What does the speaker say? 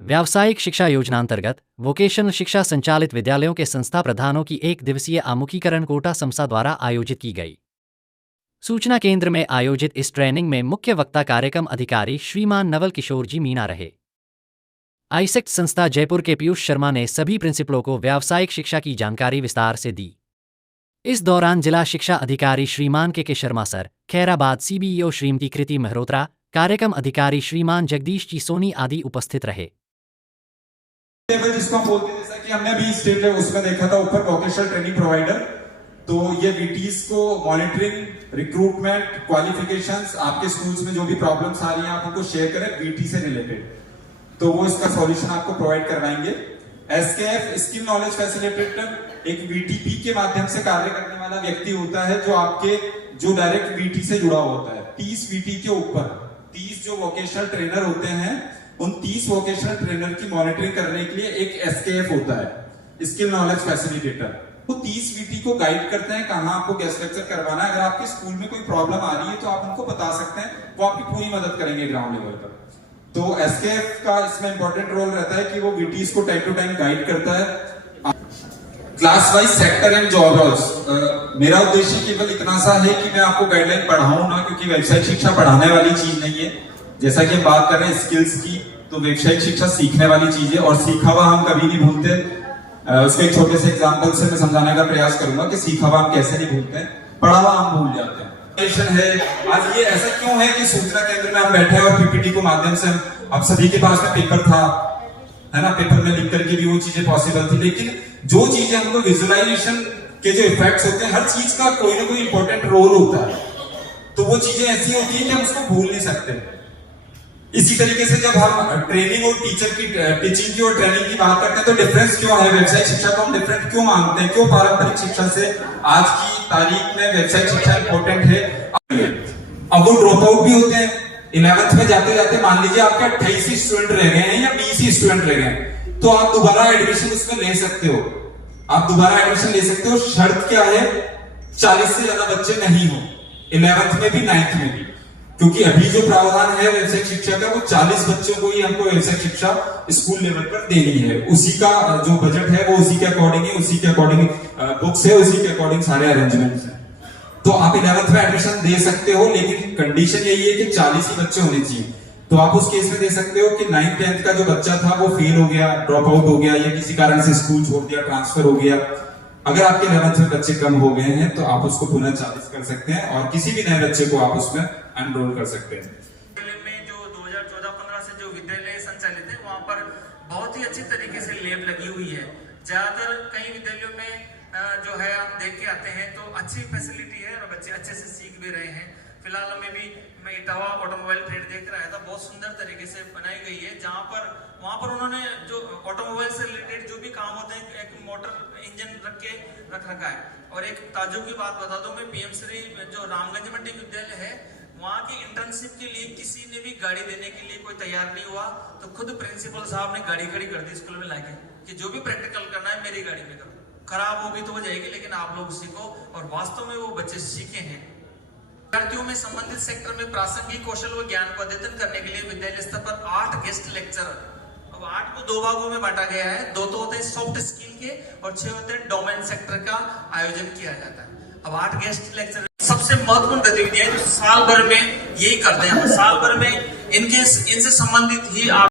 व्यावसायिक शिक्षा योजना अंतर्गत वोकेशनल शिक्षा संचालित विद्यालयों के संस्था प्रधानों की 1 दिवसीय आमुखीकरण कोटा समसा द्वारा आयोजित की गई। सूचना केंद्र में आयोजित इस ट्रेनिंग में मुख्य वक्ता कार्यक्रम अधिकारी श्रीमान नवल किशोर जी मीणा रहे। आईसेक्ट संस्था जयपुर के पीयूष शर्मा ने सभी प्रिंसिपलों को व्यावसायिक शिक्षा की जानकारी विस्तार से दी। इस दौरान जिला शिक्षा अधिकारी श्रीमान के शर्मा सर, खैराबाद सीबीईओ श्रीमती कृति मेहरोत्रा, कार्यक्रम अधिकारी श्रीमान जगदीश जी सोनी आदि उपस्थित रहे। जिसको हम बोलते हैं, जैसा कि हमने भी स्टेट लेवल उसमें देखा था ऊपर वोकेशनल ट्रेनिंग प्रोवाइडर, तो ये वीटीज को मॉनिटरिंग, रिक्रूटमेंट, क्वालिफिकेशंस, आपके स्कूल्स में जो भी प्रॉब्लम्स आ रही हैं आप उनको शेयर करें वीटी से रिलेटेड, तो वो इसका सॉल्यूशन आपको प्रोवाइड करवाएंगे। एसकेएफ स्किल नॉलेज फैसिलिटेटर एक वीटीपी के माध्यम से कार्य करने वाला व्यक्ति होता है जो डायरेक्ट वीटी से जुड़ा होता है। 30 वीटी के ऊपर 30 जो वोकेशनल ट्रेनर होते हैं, उन 30 वोकेशनल ट्रेनर की मॉनिटरिंग करने के लिए एक एसकेएफ होता है, स्किल नॉलेज फैसिलिटेटर। वो 30 वीटी को गाइड करते हैं कहां आपको गेस्ट लेक्चर करवाना है। अगर आपके स्कूल में कोई प्रॉब्लम आ रही है तो आप उनको बता सकते हैं, वो आपकी पूरी मदद करेंगे ग्राउंड लेवल पर। तो एसकेएफ का इसमें इंपॉर्टेंट रोल रहता है कि वो वीटीज को टाइम टू टाइम गाइड करता है। Class wise sector and job roles, मेरा उद्देश्य केवल इतना सा है कि मैं आपको गाइडलाइन पढ़ाऊं ना, क्योंकि व्यवसायिक शिक्षा पढ़ाने वाली चीज नहीं है। जैसा कि हम बात कर रहे हैं स्किल्स की, तो व्यवसायिक शिक्षा सीखने वाली चीज है और सीखा हुआ हम कभी नहीं भूलते। उसके एक छोटे से एग्जांपल से मैं समझाने का प्रयास करूंगा कि सीखा हुआ हम कैसे नहीं भूलते, पढ़ा हुआ हम भूल जाते हैं। है आज ये ऐसा क्यों है कि सूचना केंद्र में हम बैठे हैं और पीपीटी के माध्यम से आप सभी के पास में पेपर था, है ना, पेपर में लिख करके भी वो चीजें पॉसिबल थी, लेकिन जो चीजें हमको विजुअलाइजेशन के जो इफेक्ट्स होते हैं, हर चीज का कोई ना कोई इंपॉर्टेंट रोल होता है, तो वो चीजें ऐसी होती है कि हम उसको भूल नहीं सकते। इसी तरीके से जब हम ट्रेनिंग और टीचिंग की और ट्रेनिंग की बात करते हैं, तो डिफरेंस क्यों है, व्यवसायिक शिक्षा को हम डिफरेंट क्यों मानते हैं, क्यों पारंपरिक शिक्षा से आज की तारीख में व्यवसायिक शिक्षा इंपॉर्टेंट है। अब वो ड्रॉप आउट भी होते हैं 11th में जाते जाते, मान लीजिए आपके 28 स्टूडेंट रह गए हैं या 20 स्टूडेंट रह गए, तो आप दोबारा एडमिशन उसमें ले सकते हो, आप दोबारा एडमिशन ले सकते हो। शर्त क्या है, 40 से ज्यादा बच्चे नहीं हो 11th में भी 9th में भी, क्योंकि अभी जो प्रावधान है व्यवसायिक शिक्षा का, वो 40 बच्चों को ही हमको व्यवसायिक शिक्षा स्कूल लेवल पर देनी है। उसी का जो बजट है वो उसी के अकॉर्डिंग है, उसी के अकॉर्डिंग बुक्स है, उसी के अकॉर्डिंग सारे अरेंजमेंट्स हैं। तो आप 11th में एडमिशन दे सकते हो, लेकिन कंडीशन यही है कि 40 ही बच्चे होने चाहिए। तो आप उस केस में दे सकते हो कि 9th 10th का जो बच्चा था वो फेल हो गया, ड्रॉप आउट हो गया, या किसी कारण से स्कूल छोड़ दिया, ट्रांसफर हो गया। अगर आपके 11th में बच्चे कम हो गए हैं तो आप उसको पुनः 40 कर सकते हैं और किसी भी नए बच्चे को आप उसमें एनरोल कर सकते हैं। में जो 2014-15 से जो विद्यालय संचालित है, वहाँ पर बहुत ही अच्छी तरीके से लैब लगी हुई है। ज्यादातर कई विद्यालयों में जो है हम देख के आते हैं तो अच्छी फैसिलिटी है और बच्चे अच्छे से सीख भी रहे हैं। फिलहाल में भी मैं इटावा ऑटोमोबाइल ट्रेड देख रहा था, बहुत सुंदर तरीके से बनाई गई है, जहाँ पर वहाँ पर उन्होंने जो ऑटोमोबाइल से रिलेटेड जो भी काम होते हैं, एक मोटर इंजन रख रखा है। और एक ताजुब की बात बता दूं, मैं पीएम श्री जो रामगंज मंडी विद्यालय है, वहाँ की इंटर्नशिप के लिए किसी ने भी गाड़ी देने के लिए कोई तैयार नहीं हुआ, तो खुद प्रिंसिपल साहब ने गाड़ी खड़ी कर दी स्कूल में लाके कि जो भी प्रैक्टिकल करना है मेरी गाड़ी में करो, खराब होगी तो हो जाएगी लेकिन आप लोग सीखो। और वास्तव में वो बच्चे सीखे हैं। विद्यार्थियों में संबंधित सेक्टर में प्रासंगिक कौशल व ज्ञान को अद्यतन करने के लिए विद्यालय स्तर पर 8 गेस्ट लेक्चर, अब 8 को 2 भागों में बांटा गया है। 2 तो होते हैं सॉफ्ट स्किल के और 6 होते हैं डोमेन सेक्टर का आयोजन किया जाता है। अब 8 गेस्ट लेक्चर सबसे महत्वपूर्ण गतिविधियां जो साल भर में यही करते हैं। साल भर में इनसे संबंधित ही आप